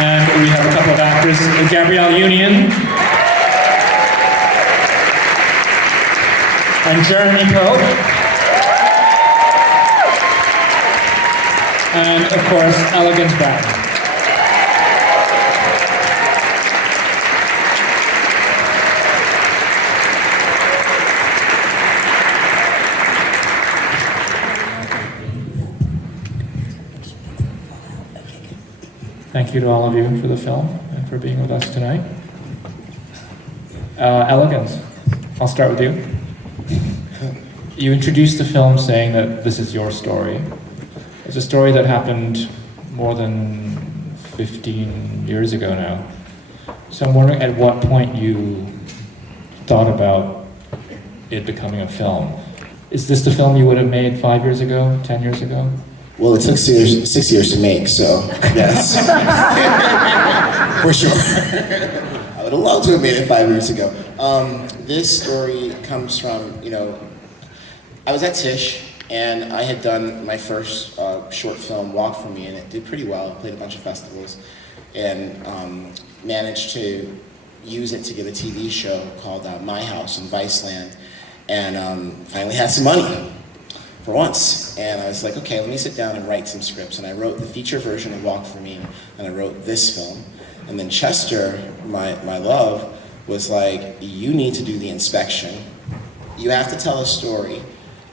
And we have a couple of actors, Gabrielle Union and Jeremy Pope. And of course, Elegance Bratton. Thank you to all of you for the film and for being with us tonight. Elegance, I'll start with you. You introduced the film saying that this is your story. It's a story that happened more than 15 years ago now. So I'm wondering at what point you thought about it becoming a film. Is this the film you would have made 5 years ago, 10 years ago? Well, it took 6 years to make, so yes. For sure. I would have loved to have made it 5 years ago. This story comes from, I was at Tisch, and I had done my first short film, Walk For Me, and it did pretty well. I played a bunch of festivals, and managed to use it to get a TV show called My House in Viceland, and finally had some money. For once, and I was like, okay, let me sit down and write some scripts, and I wrote the feature version of Walk For Me, and I wrote this film, and then Chester, my love, was like, you need to do the inspection. You have to tell a story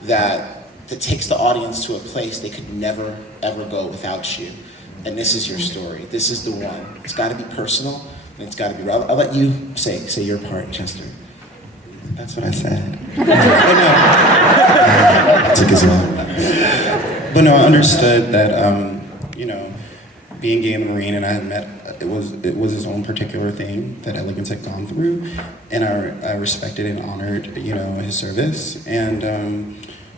that takes the audience to a place they could never, ever go without you, and this is your story. This is the one. It's got to be personal, and it's got to be real. I'll let you say your part, Chester. That's what I said. Took as well. But no, I understood that, being gay in the Marine, and I had met, it was his own particular thing that Elegance had gone through, and I respected and honored, his service. And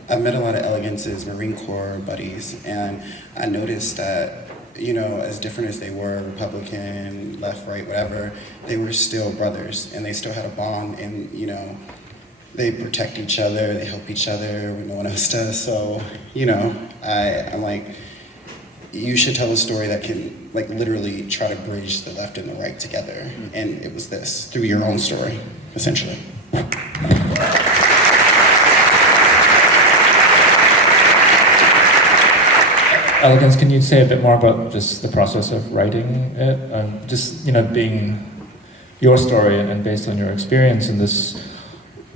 I've met a lot of Elegance's Marine Corps buddies, and I noticed that, as different as they were, Republican, left, right, whatever, they were still brothers, and they still had a bond, and, they protect each other, they help each other when no one else does. So, I'm like, you should tell a story that can, literally try to bridge the left and the right together. And it was this, through your own story, essentially. Elegance, can you say a bit more about just the process of writing it? Just, being your story and based on your experience in this,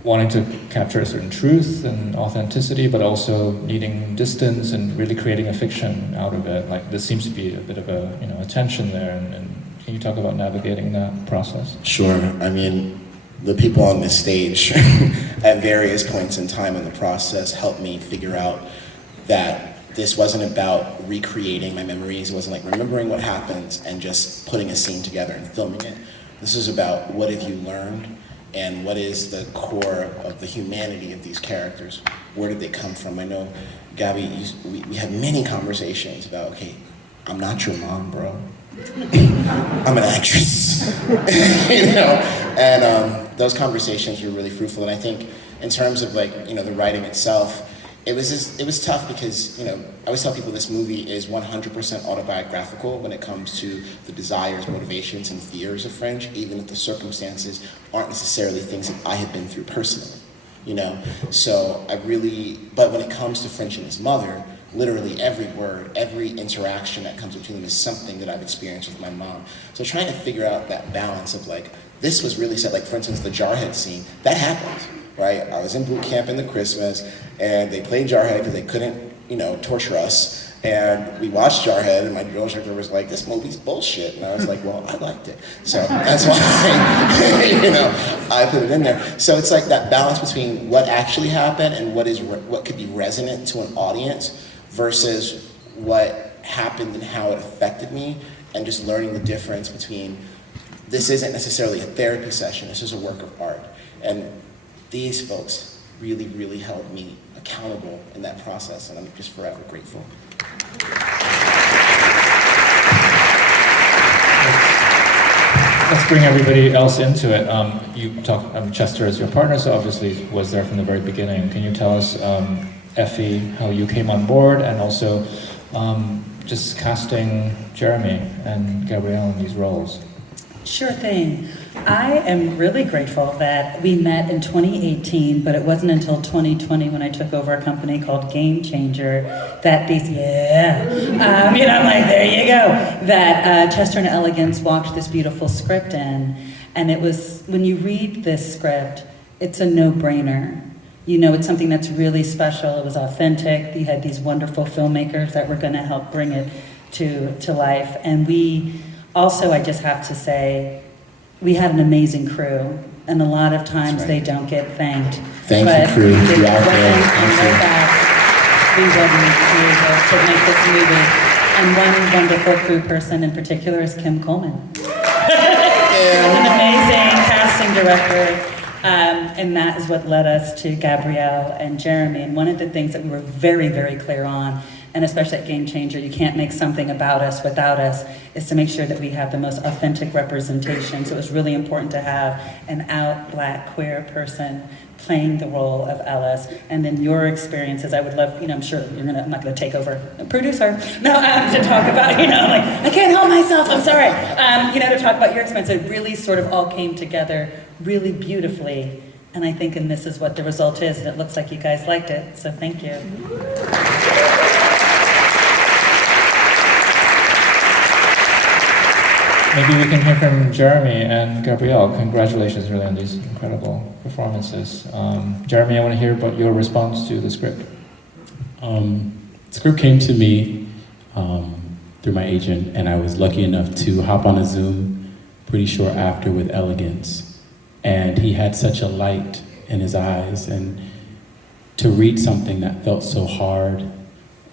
wanting to capture a certain truth and authenticity, but also needing distance and really creating a fiction out of it. Like, there seems to be a bit of a tension there, and can you talk about navigating that process? Sure. I mean, the people on this stage at various points in time in the process helped me figure out that this wasn't about recreating my memories. It wasn't like remembering what happened and just putting a scene together and filming it. This is about what have you learned and what is the core of the humanity of these characters. Where did they come from? I know, Gabby, we had many conversations about, okay, I'm not your mom, bro. I'm an actress, and those conversations were really fruitful. And I think in terms of the writing itself, it was tough because, I always tell people this movie is 100% autobiographical when it comes to the desires, motivations, and fears of French, even if the circumstances aren't necessarily things that I have been through personally, So but when it comes to French and his mother, literally every word, every interaction that comes between them is something that I've experienced with my mom. So trying to figure out that balance of this was really said, for instance, the Jarhead scene, that happened. Right? I was in boot camp in the Christmas, and they played Jarhead because they couldn't, torture us. And we watched Jarhead, and my drill instructor was like, "This movie's bullshit." And I was like, "Well, I liked it." So that's why, I put it in there. So it's that balance between what actually happened and what could be resonant to an audience versus what happened and how it affected me, and just learning the difference between this isn't necessarily a therapy session. This is a work of art, and these folks really, really held me accountable in that process, and I'm just forever grateful. Let's bring everybody else into it. You talked, Chester is your partner, so obviously was there from the very beginning. Can you tell us, Effie, how you came on board, and also just casting Jeremy and Gabrielle in these roles. Sure thing. I am really grateful that we met in 2018, but it wasn't until 2020 when I took over a company called Game Changer that these, I'm like, there you go, that Chester and Elegance walked this beautiful script in. And it was, when you read this script, it's a no-brainer. You know, it's something that's really special. It was authentic. You had these wonderful filmmakers that were going to help bring it to life. And we also, I just have to say, we had an amazing crew. And a lot of times they don't get thanked. Thank you, crew. If it You're out wasn't there. on their backs, we wouldn't be able to make this movie. And one wonderful crew person in particular is Kim Coleman. An amazing casting director. And that is what led us to Gabrielle and Jeremy. And one of the things that we were very, very clear on, and especially at Game Changer, you can't make something about us without us, is to make sure that we have the most authentic representation. So it was really important to have an out black queer person playing the role of Ellis. And then your experiences, I would love, I'm sure I'm not gonna take over producer. No, to talk about, I can't help myself, I'm sorry. To talk about your experience. It really sort of all came together really beautifully. And I think, and this is what the result is, and it looks like you guys liked it, so thank you. Maybe we can hear from Jeremy and Gabrielle. Congratulations really on these incredible performances. Jeremy, I want to hear about your response to the script. The script came to me through my agent, and I was lucky enough to hop on a Zoom pretty short after with Elegance. And he had such a light in his eyes, and to read something that felt so hard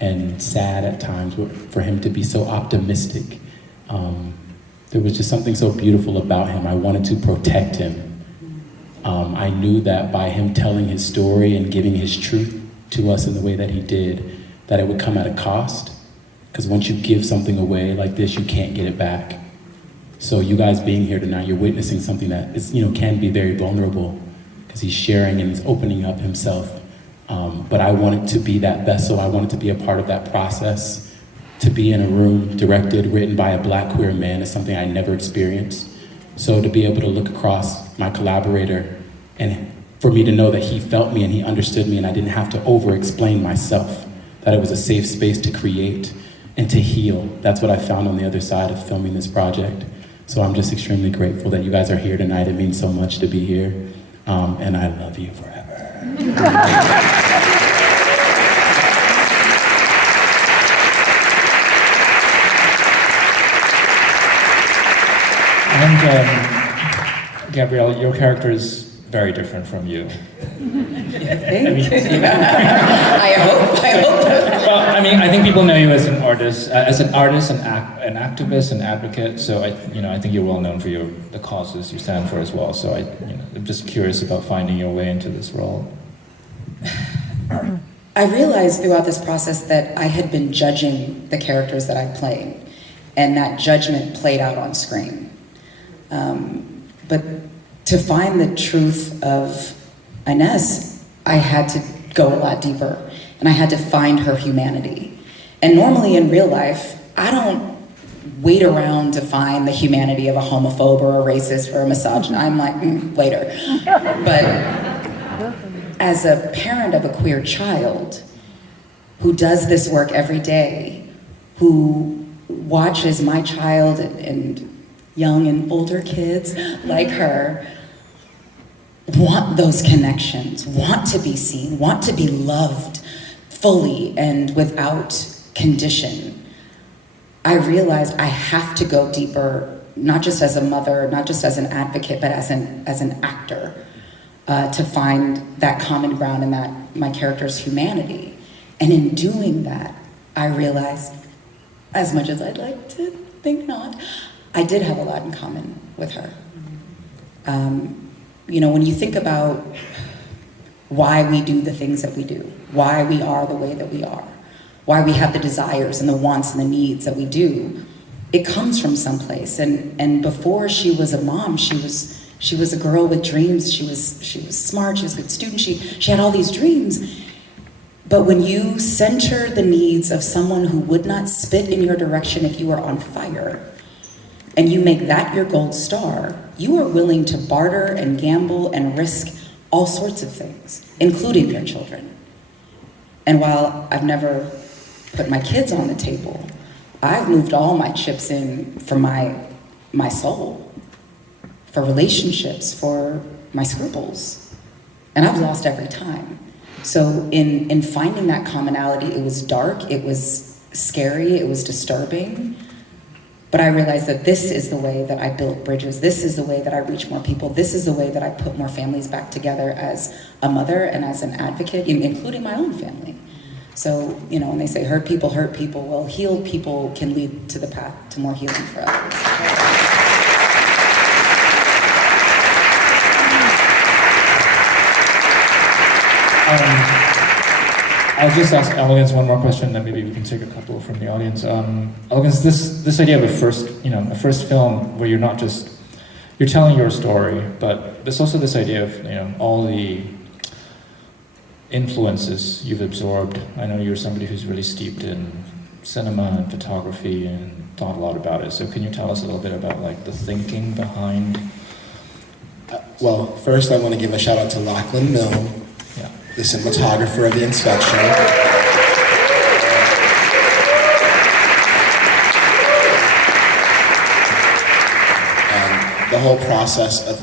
and sad at times, for him to be so optimistic, there was just something so beautiful about him. I wanted to protect him. I knew that by him telling his story and giving his truth to us in the way that he did, that it would come at a cost. Because once you give something away like this, you can't get it back. So you guys being here tonight, you're witnessing something that is, can be very vulnerable, because he's sharing and he's opening up himself. But I wanted to be that vessel. I wanted to be a part of that process. To be in a room directed, written by a black queer man is something I never experienced. So to be able to look across my collaborator and for me to know that he felt me and he understood me and I didn't have to over-explain myself, that it was a safe space to create and to heal. That's what I found on the other side of filming this project. So I'm just extremely grateful that you guys are here tonight. It means so much to be here. And I love you forever. And Gabrielle, your character is very different from you. I hope. Well, I think people know you as an artist, an activist, an advocate. So I think you're well known for the causes you stand for as well. So I'm just curious about finding your way into this role. I realized throughout this process that I had been judging the characters that I played, and that judgment played out on screen. But to find the truth of Inez, I had to go a lot deeper, and I had to find her humanity. And normally in real life, I don't wait around to find the humanity of a homophobe or a racist or a misogynist. I'm like, later. But as a parent of a queer child who does this work every day, who watches my child and young and older kids like her want those connections, want to be seen, want to be loved fully and without condition, I realized I have to go deeper, not just as a mother, not just as an advocate, but as an actor, to find that common ground and that my character's humanity. And in doing that, I realized, as much as I'd like to think not, I did have a lot in common with her. When you think about why we do the things that we do, why we are the way that we are, why we have the desires and the wants and the needs that we do, it comes from someplace. And before she was a mom, she was a girl with dreams. She was smart. She was a good student. She had all these dreams. But when you center the needs of someone who would not spit in your direction if you were on fire, and you make that your gold star, you are willing to barter and gamble and risk all sorts of things, including your children. And while I've never put my kids on the table, I've moved all my chips in for my soul, for relationships, for my scruples. And I've lost every time. So in finding that commonality, it was dark, it was scary, it was disturbing. But I realized that this is the way that I build bridges. This is the way that I reach more people. This is the way that I put more families back together as a mother and as an advocate, including my own family. So, when they say hurt people, well, healed people can lead to the path to more healing for others. I'll just ask Elegance one more question, then maybe we can take a couple from the audience. Elegance, this idea of a first film where you're telling your story, but there's also this idea of, all the influences you've absorbed. I know you're somebody who's really steeped in cinema and photography and thought a lot about it. So can you tell us a little bit about the thinking behind? Well, first I want to give a shout out to Lachlan Milne, the cinematographer of the inspection. And the whole process of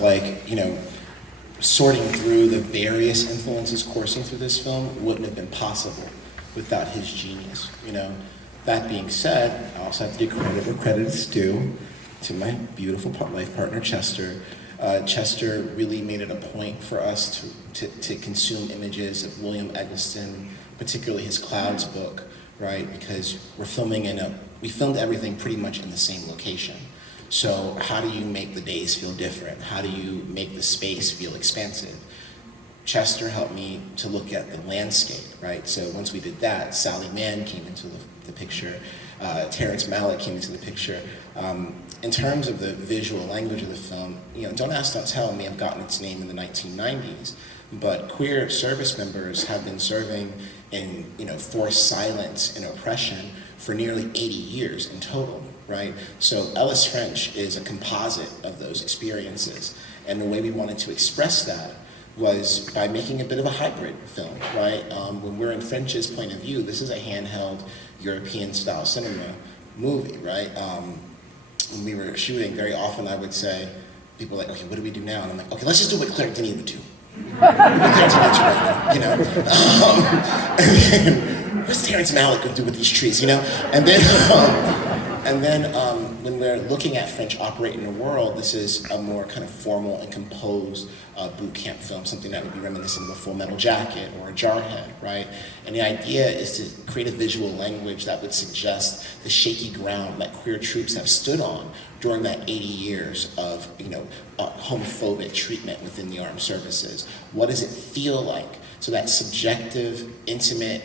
sorting through the various influences coursing through this film wouldn't have been possible without his genius. That being said, I also have to give credit where credit is due to my beautiful life partner, Chester. Chester really made it a point for us to consume images of William Eggleston, particularly his Clouds book, right? Because we filmed everything pretty much in the same location. So how do you make the days feel different? How do you make the space feel expansive? Chester helped me to look at the landscape, right? So once we did that, Sally Mann came into the picture, Terrence Malick came into the picture. In terms of the visual language of the film, Don't Ask, Don't Tell may have gotten its name in the 1990s, but queer service members have been serving in forced silence and oppression for nearly 80 years in total, right? So Ellis French is a composite of those experiences, and the way we wanted to express that was by making a bit of a hybrid film, right? When we're in French's point of view, this is a handheld European-style cinema movie, right? When we were shooting, very often I would say, people were like, okay, what do we do now? And I'm like, okay, let's just do what Claire Denis would do. What's Terrence Malick going to do with these trees, And then when we're looking at French operate in the world, this is a more kind of formal and composed boot camp film, something that would be reminiscent of a Full Metal Jacket or a Jarhead, right? And the idea is to create a visual language that would suggest the shaky ground that queer troops have stood on during that 80 years of, homophobic treatment within the armed services. What does it feel like? So that subjective, intimate,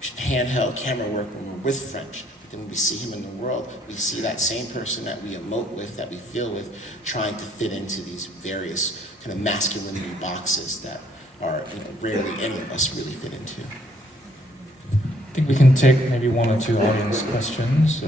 handheld camera work when we're with French. But then when we see him in the world, we see that same person that we emote with, that we feel with, trying to fit into these various kind of masculinity boxes that are rarely any of us really fit into. I think we can take maybe one or two audience questions.